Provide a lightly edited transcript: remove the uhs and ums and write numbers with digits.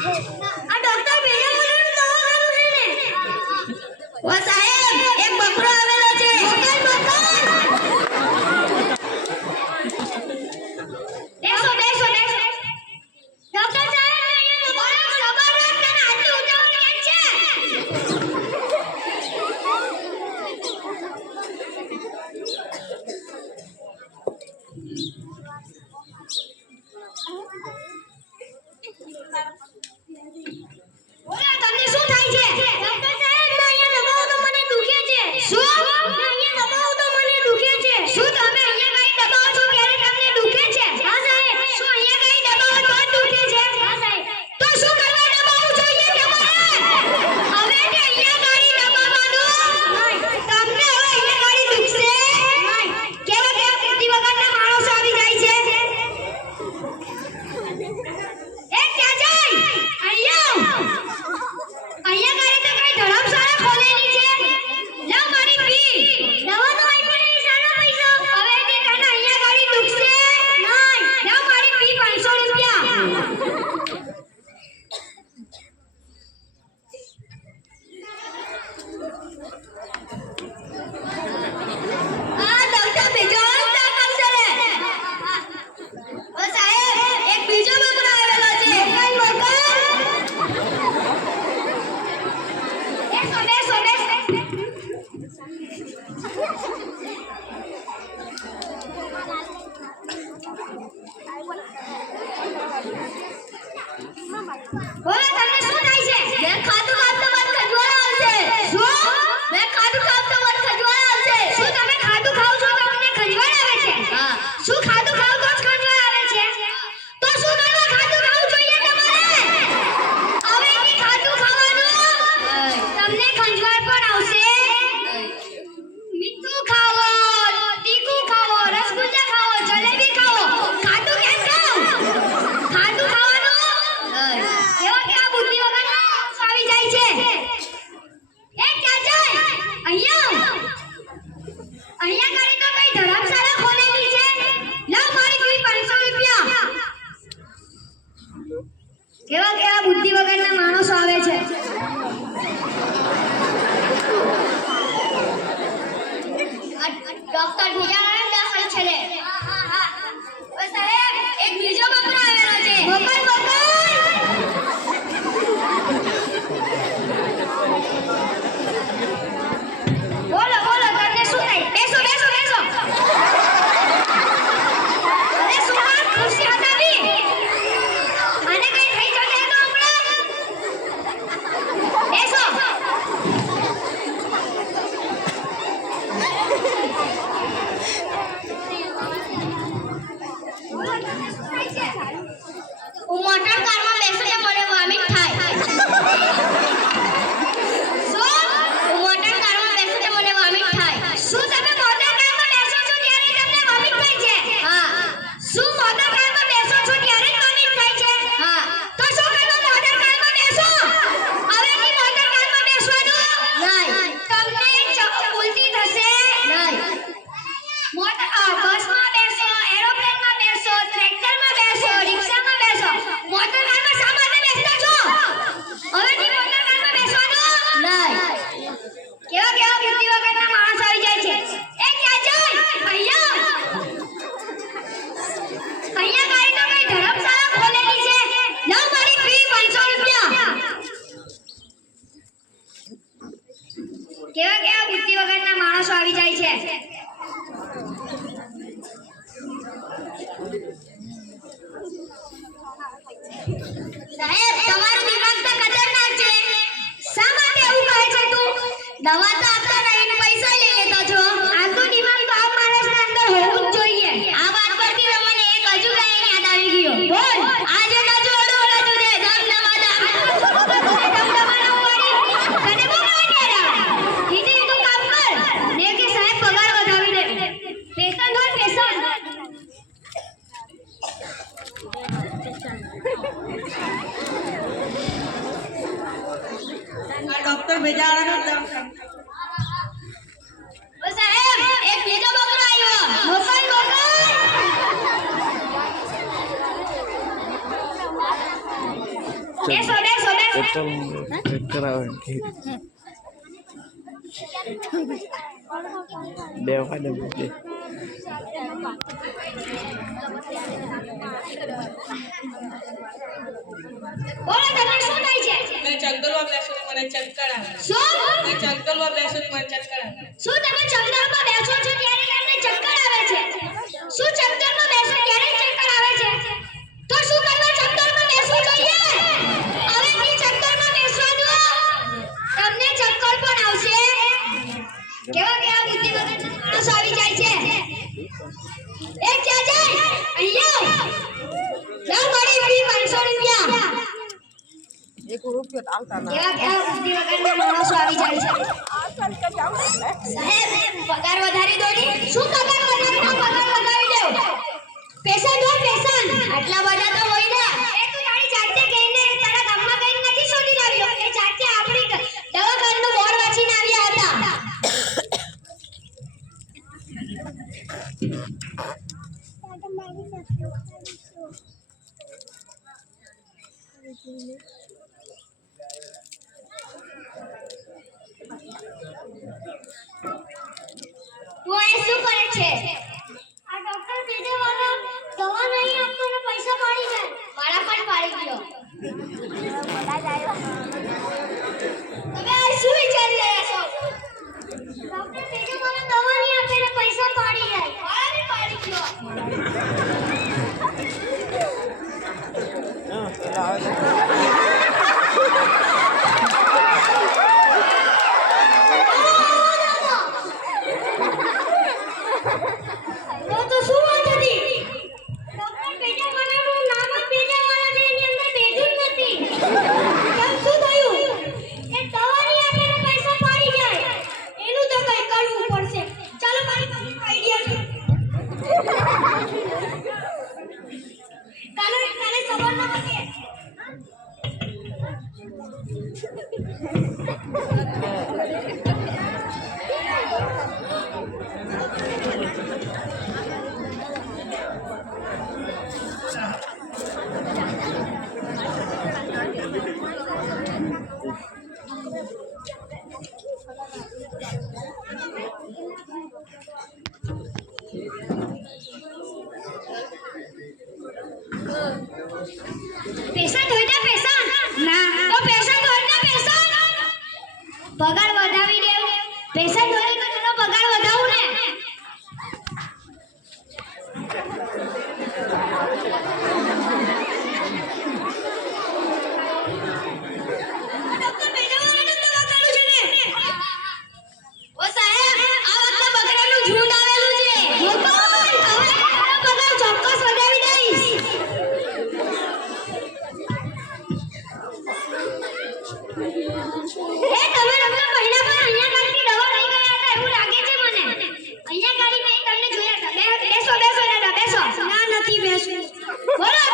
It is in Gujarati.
આ ડોક્ટર ભેજા બોલવાનું દવાખાનું છે ને ઓ સાહેબ એક બકરો આવેલો છે બેસો બેસો બેસો ડોક્ટર સાહેબ અહીંયા બોલો સબર રાખ તને આટલું ઉતાવળ કેમ છે બોલા તમને શું થાય છે ડોક્ટર સાહેબ ના અહીંયા દબાવો તો મને દુખે છે શું અહીંયા દબાવો તો મને દુખે છે શું તમે અહીંયા કઈ દબાવો છો ક્યારે તમને દુખે છે હા સાહેબ શું અહીંયા કઈ દબાવો તો દુખે છે હા સાહેબ તો શું કરવા દબાવવું જોઈએ તમારે હવે કે અહીંયા ગાડી દબાવવાનો તમને હવે અહીંયા ગાડી દુખશે કેવા કેવા કીધી વગરના માણસો આવી જાય છે એ ક્યાં જાય અહીંયા ગાડી તો કઈ ધર્મશાળા ખોલેલી છે લા મારી ફી દવાનો આપ્યો નહીં સાનો પૈસા હવે તે તને અહીંયા ગાડી દુખશે નહીં લા મારી ફી 500 રૂપિયા આ ડોક્ટર ભેજો તા કરશે રે ઓ સાહેબ એક બીજો બકરો આવેલો છે કઈ બકર બેસો બેસો બેસો બોલો તમને શું થાય છે મેં ખાધું ખાવ તો મત ખજવાળા આવશે શું મેં ખાધું ખાવ તો મત ખજવાળા આવશે શું તમે ખાધું ખાવ છો તો તમને ખજવાળ આવે છે હા શું ખાધું ખાવ તો જ ખજવાળ આવે છે તો શું કરવા ખાધું ખાવું જોઈએ તમારે હવે કે ખાધું ખાવાનું તમને ખજવાળ પણ આવશે મીઠું ખાવો તીખું ખાવો રસગુલ્લા ખાવો જલેબી ખાવો ખાધું કેમ ખાવ ખાધું ખાવાનું કેવા કેવા બુદ્ધિ વગરના આવી જાય છે એ ક્યાં જાય અહીંયા ગાડી તો કઈ ધર્મશાળા ખોલેલી છે લા મારી ફી 500 રૂપિયા કેવા કેવા બુદ્ધિ વગરના માણસો આવે છે ડોક્ટર ભેજાવાળા દાખલ છે રે ઓ સાહેબ એક બીજો બકરો આવેલો છે બકર બોલો બોલો તમને શું થાય બેસો બેસો બેસો અરે શું વાત ખુશી હટાવી આને કઈ થઈ જશે તો હમણાં બેસો હું મોટર કારમાં બેસું તો મને વોમિટ થાય શું હું મોટર કારમાં બેસું તો મને વોમિટ થાય શું તમે મોટર કારમાં બેસો છો ત્યારે તમને વોમિટ થાય છે હા શું મોટર કારમાં બેસો છો ત્યારે જ વોમિટ થાય છે હા તો શું કરવા મોટર કારમાં બેસો હવે ની મોટર કારમાં બેસવાનું નહીં તમને ઉલટી થશે નહીં બસમાં બેસો એરોપ્લેનમાં બેસો ટ્રેક્ટરમાં બેસો રિક્ષામાં બેસો મોટર કારમાં શા માટે બેસતા છો હવે ની મોટર કારમાં બેસવાનું નહીં કેવા કેવા બુદ્ધિ વગરના માણસ આવી જાય છે એ ક્યાં જાય અહીંયા ગાડી તો કઈ ધર્મશાળા ખોલેલી છે લા મારી ફી 500 રૂપિયા કેવા કેવા બુદ્ધિ વગરના માણસો આવી જાય છે સાહેબ તમારું દિમાગ તો ખતરનાક છે શા માટે એવું કહે છે તું દવા તો આપતા નહીં પૈસા લઈ લેતો છો આટલું દિમાગ તો આપ માણસના અંદર હોવું જ જોઈએ આ વાત પરથી મને એક હજુ ગાયન યાદ આવી ગયો બોલ આજે બાજુ ઓળો દે ધમ ધમાધમ તને બહુ ગાયન યાદ આવે કીધી તું કામ કર ને કે સાહેબ પગાર વધાવી દે પેશન્ટ હોય પેશન્ટ ડોક્ટર ભેજાવાળા ઓ સાહેબ એક બીજો બકરો આવ્યો મોકલ મોકલ બેસો બેસો બેસો ચક્કર આવે દેવા દે બોલે બોલો તમને શું થાય છે મેં જંગલમાં બેસો ને મને ચક્કર આવે શું મેં જંગલમાં બેસો ને મને ચક્કર આવે શું તમે જંગલમાં બેસો છો ત્યારે તમને ચક્કર આવે છે શું જંગલમાં બેસો ત્યારે ચક્કર આવે છે તો શું કરવા જંગલમાં બેસવું જોઈએ હવેથી જંગલમાં બેસવા દો તમને ચક્કર પણ આવશે કેવા કેવા બુદ્ધિ વગર માણસ આવી જાય છે એ ક્યાં જાય અહીંયા જાવ મારી ફી 500 રૂપિયા કેવા કેવા બુદ્ધિ વગરના માણસો આવી જાય છે સાહેબ પગાર વધારી દો ને શું પગાર વધારી દો પગાર વધારી દો પૈસા દો પૈસા આટલા બધા તો હોય ને એ તું તારી જાતે કહીને તારા ગામમાં કઈ નથી શોધી લાવ્યો એ જાતે આપણી દવાખાનાનું બોર્ડ વાંચીને આવ્યા હતા તું અહીં શું કરે છે આ ડોક્ટર બેદેવાળા દવા નહીં આપતો ને પૈસા પાડી જાય મારા પણ પાડી ગયો તમે આ શું વિચારી રહ્યા છો ડોક્ટર બેદેવાળા દવા નહીં આપે ને પૈસા પાડી જાય મારા પણ પાડી ગયો તો શું વાત હતી ડોક્ટર બેદેવાળાનું નામ જ બેદેવાળા છે એની અંદર બેદું જ નથી કેમ શું થયું એ દવાની આપીને પૈસા પાડી જાય એનું તો કંઈ કરવું પડશે ચાલો મારી પાસે આઈડિયા છે કાલે સવારના વાગે પૈસા ધોઈના પૈસા ના તો પૈસા ધોઈના પૈસા પગાર વધાવી દેવ પૈસા ધોઈ તો તેનો પગાર વધાવું ને ડોક્ટર બેદેવાળાનું દવાખાનું છે ને ઓ સાહેબ આ વખતે બકરાનું ઝુંડ આવેલું છે હવે પગાર ચોક્કસ વધાવી દઈશ એ તમે રમલા મહિના પર અહીંયા કાલની દવા લઈ ગયા હતા એવું લાગે છે મને અહીંયા ગાડી મેં તમને જોયા હતા બેસો બેસો દાદા બેસો ના નથી બેસવું બોલો